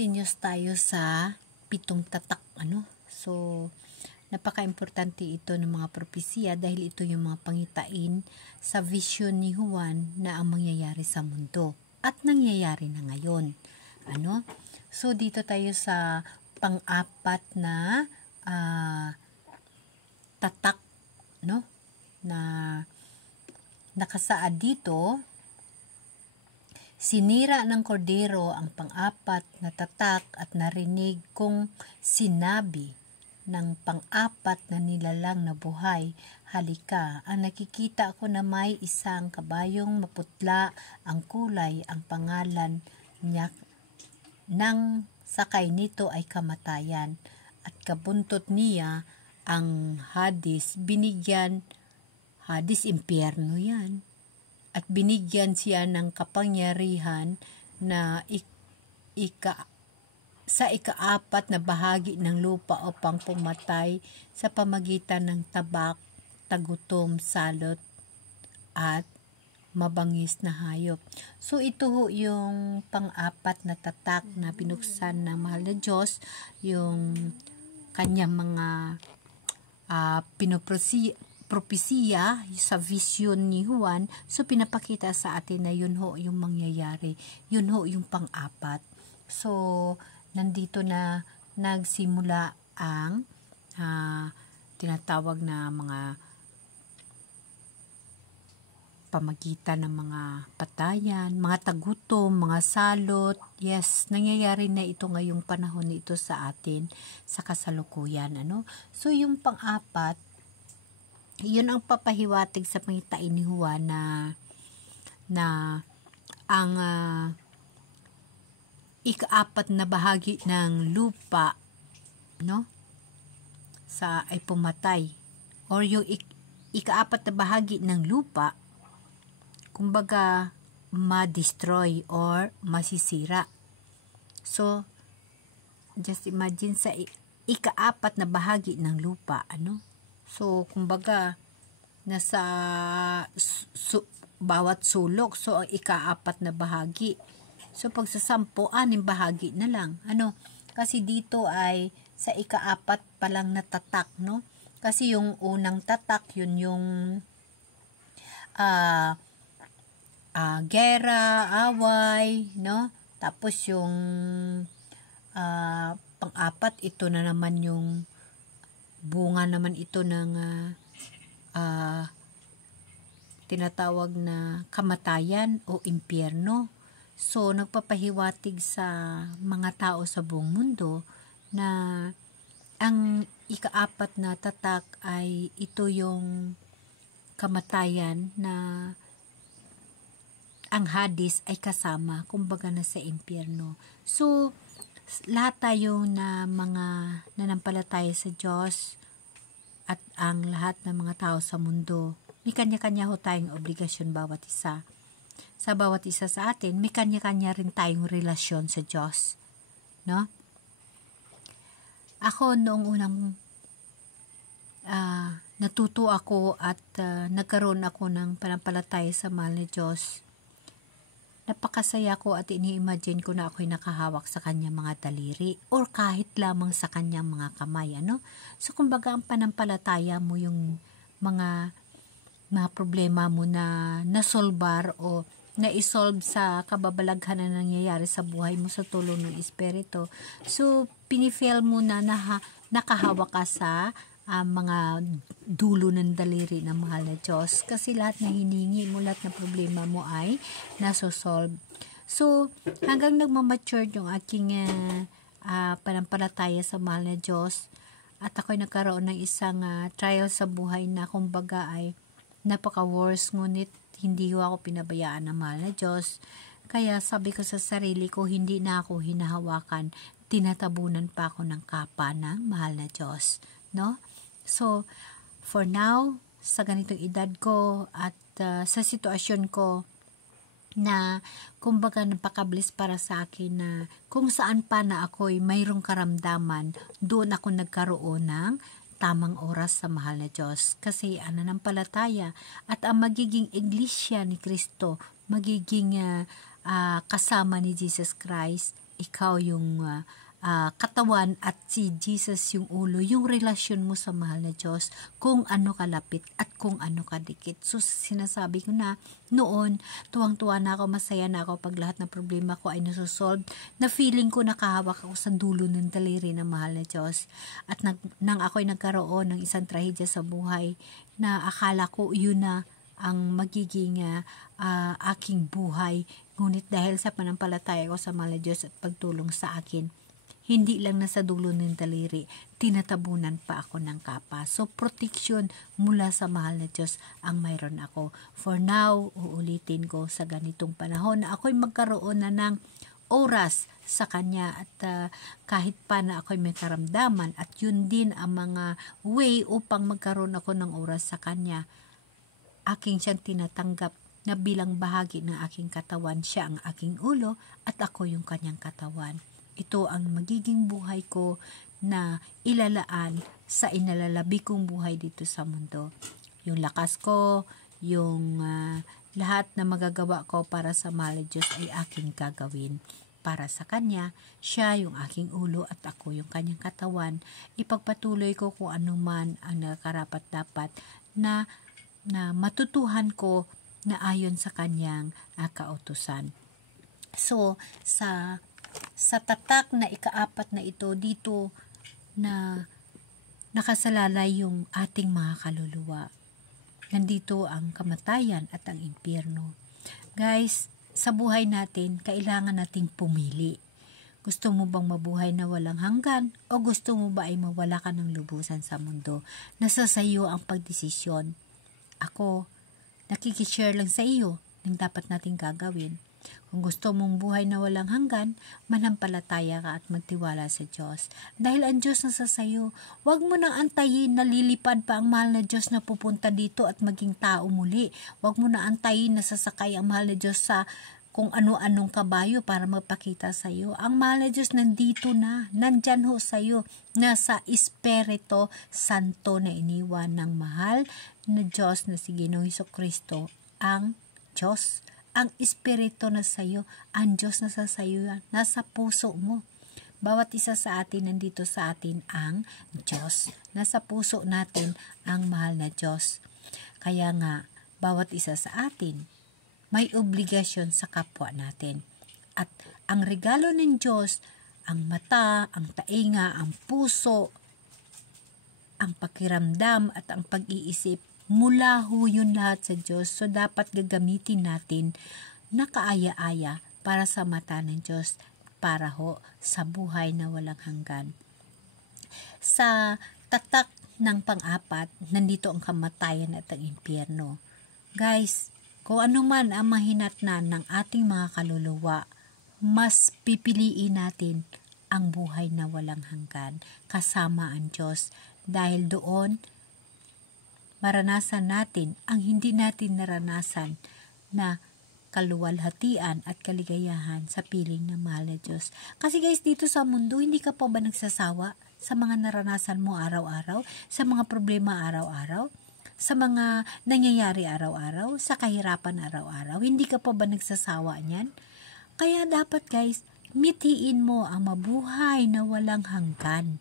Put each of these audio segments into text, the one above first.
continuous tayo sa pitong tatak, So, napaka-importante ito ng mga propesya dahil ito yung mga pangitain sa vision ni Juan na ang mangyayari sa mundo at nangyayari na ngayon. So, dito tayo sa pang-apat na tatak, na nakasaad dito. Sinira ng kordero ang pang-apat na tatak at narinig kong sinabi ng pang-apat na nilalang na buhay, halika. Ang nakikita ko na may isang kabayong maputla ang kulay, ang pangalan niya ng sakay nito ay kamatayan at kabuntot niya ang Hades. Hades, impyerno yan. At binigyan siya ng kapangyarihan na sa ikaapat na bahagi ng lupa upang pumatay sa pamagitan ng tabak, tagutom, salot, at mabangis na hayop. So ito yung pang-apat na tatak na binuksan ng mahal na Diyos, yung kanyang mga propesya sa vision ni Juan. So pinapakita sa atin na yun ho yung mangyayari, yun ho yung pang-apat. So nandito na nagsimula ang tinatawag na mga pamagitan ng mga patayan, mga tagutom, mga salot. Yes, nangyayari na ito ngayong panahon nito sa atin sa kasalukuyan. So yung pang-apat, yun ang papahiwatig sa pangitain ni Juan na ang ikaapat na bahagi ng lupa ay pumatay, or yung ikaapat na bahagi ng lupa kumbaga ma-destroy or masisira. So just imagine sa ikaapat na bahagi ng lupa, So, kumbaga, nasa bawat sulok, so ang ikaapat na bahagi. So, pag sa 10, 6 bahagi na lang. Kasi dito ay sa ikaapat pa lang na tatak, Kasi yung unang tatak, yun yung gera, away, Tapos yung pang-apat, ito na naman yung bunga naman ito ng tinatawag na kamatayan o impyerno. So, nagpapahiwatig sa mga tao sa buong mundo na ang ikaapat na tatak ay ito yung kamatayan na ang Hades ay kasama, kumbaga na sa impyerno. So, lahat tayo na mga nanampalataya sa Diyos at ang lahat ng mga tao sa mundo, may kanya-kanya ho tayong obligasyon bawat isa. Sa bawat isa sa atin, may kanya-kanya rin tayong relasyon sa Diyos. Ako noong unang natuto ako at nagkaroon ako ng panampalataya sa mahal na Diyos, napakasaya ko at ini-imagine ko na ako'y nakahawak sa kanyang mga daliri or kahit lamang sa kanyang mga kamay. So, kumbaga, ang panampalataya mo yung mga problema mo na nasolbar o na-isolve sa kababalaghan na nangyayari sa buhay mo sa tulong ng Espiritu. So, pinifeel mo na nakahawak ka sa mga dulo ng daliri ng mahal na Diyos. Kasi lahat na hiningi mo, lahat na problema mo ay nasosolve. So, hanggang nagmamature yung aking panampalataya sa mahal na Diyos at ako'y nagkaroon ng isang trial sa buhay na kumbaga ay napaka-worse, ngunit hindi ako pinabayaan ng mahal na Diyos. Kaya sabi ko sa sarili ko, hindi na ako hinahawakan, tinatabunan pa ako ng kapa ng mahal na Diyos. So, for now, sa ganitong edad ko at sa sitwasyon ko na kumbaga napaka-bless para sa akin na kung saan pa na ako'y mayroong karamdaman, doon ako nagkaroon ng tamang oras sa mahal na Diyos. Kasi ananampalataya at ang magiging iglesia ni Kristo, magiging kasama ni Jesus Christ, ikaw yung katawan at si Jesus yung ulo, yung relasyon mo sa mahal na Diyos, kung ano kalapit at kung ano kadikit. So sinasabi ko na noon, tuwang-tuwa na ako, masaya na ako pag lahat ng problema ko ay nasusolve, na feeling ko nakahawak ako sa dulo ng daliri ng mahal na Diyos. At nang ako'y nagkaroon ng isang trahedya sa buhay na akala ko yun na ang magiging aking buhay, ngunit dahil sa panampalataya ko sa mahal na Diyos at pagtulong sa akin, hindi lang nasa dulo ng daliri, tinatabunan pa ako ng kapa. So, protection mula sa mahal na Diyos ang mayroon ako. For now, uulitin ko sa ganitong panahon na ako'y magkaroon na ng oras sa Kanya at kahit pa na ako'y may karamdaman at yun din ang mga way upang magkaroon ako ng oras sa Kanya, aking siyang tinatanggap na bilang bahagi ng aking katawan. Siya ang aking ulo at ako yung Kanyang katawan. Ito ang magiging buhay ko na ilalaan sa inalalabi kong buhay dito sa mundo. Yung lakas ko, yung lahat na magagawa ko para sa mahal na Diyos ay aking gagawin. Para sa Kanya, siya yung aking ulo at ako yung Kanyang katawan. Ipagpatuloy ko kung ano man ang nakarapat-dapat na matutuhan ko na ayon sa Kanyang kautusan. So, sa tatak na ika-4 na ito, dito na nakasalalay yung ating mga kaluluwa. Nandito ang kamatayan at ang impyerno. Guys, sa buhay natin, kailangan nating pumili. Gusto mo bang mabuhay na walang hanggan o gusto mo ba ay mawala ka ng lubusan sa mundo? Nasa sayo ang pagdesisyon. Ako, nakikishare lang sa iyo ng dapat nating gagawin. Kung gusto mong buhay na walang hanggan, manampalataya ka at magtiwala sa Diyos. Dahil ang Diyos nasa sayo, huwag mo nang antayin na lilipad pa ang mahal na Diyos na pupunta dito at maging tao muli. Huwag mo na antayin na sasakay ang mahal na Diyos sa kung ano-anong kabayo para magpakita sa iyo. Ang mahal na Diyos nandito na, nandyan ho sa iyo, nasa Espiritu Santo na iniwan ng mahal na Diyos na si Ginoong Hesukristo, ang Diyos. Ang Espiritu na sa iyo, ang Diyos na sa iyo, nasa puso mo. Bawat isa sa atin, nandito sa atin ang Diyos. Nasa puso natin ang mahal na Diyos. Kaya nga, bawat isa sa atin, may obligasyon sa kapwa natin. At ang regalo ng Diyos, ang mata, ang tainga, ang puso, ang pakiramdam at ang pag-iisip, mula ho yun lahat sa Diyos. So, dapat gagamitin natin na kaaya-aya para sa mata ng Diyos, para ho sa buhay na walang hanggan. Sa tatak ng pang-4, nandito ang kamatayan at ang impyerno. Guys, kung ano man ang mahinatnan ng ating mga kaluluwa, mas pipiliin natin ang buhay na walang hanggan kasama ang Diyos. Dahil doon, maranasan natin ang hindi natin naranasan na kaluwalhatian at kaligayahan sa piling ng mahal na Diyos. Kasi guys, dito sa mundo, hindi ka pa ba nagsasawa sa mga naranasan mo araw-araw, sa mga problema araw-araw, sa mga nangyayari araw-araw, sa kahirapan araw-araw? Hindi ka pa ba nagsasawa niyan? Kaya dapat guys, mithiin mo ang mabuhay na walang hanggan.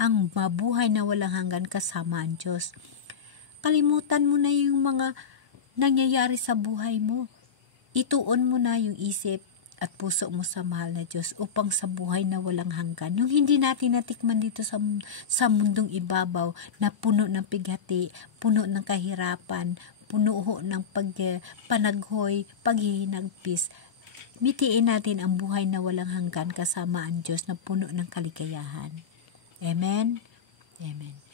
Ang mabuhay na walang hanggan kasama ang Diyos. Kalimutan mo na yung mga nangyayari sa buhay mo. Ituon mo na yung isip at puso mo sa mahal na Diyos upang sa buhay na walang hanggan, yung hindi natin natikman dito sa mundong ibabaw na puno ng pighati, puno ng kahirapan, puno ng panaghoy, paghihinagpis. Mitiin natin ang buhay na walang hanggan kasama ang Diyos na puno ng kaligayahan. Amen? Amen.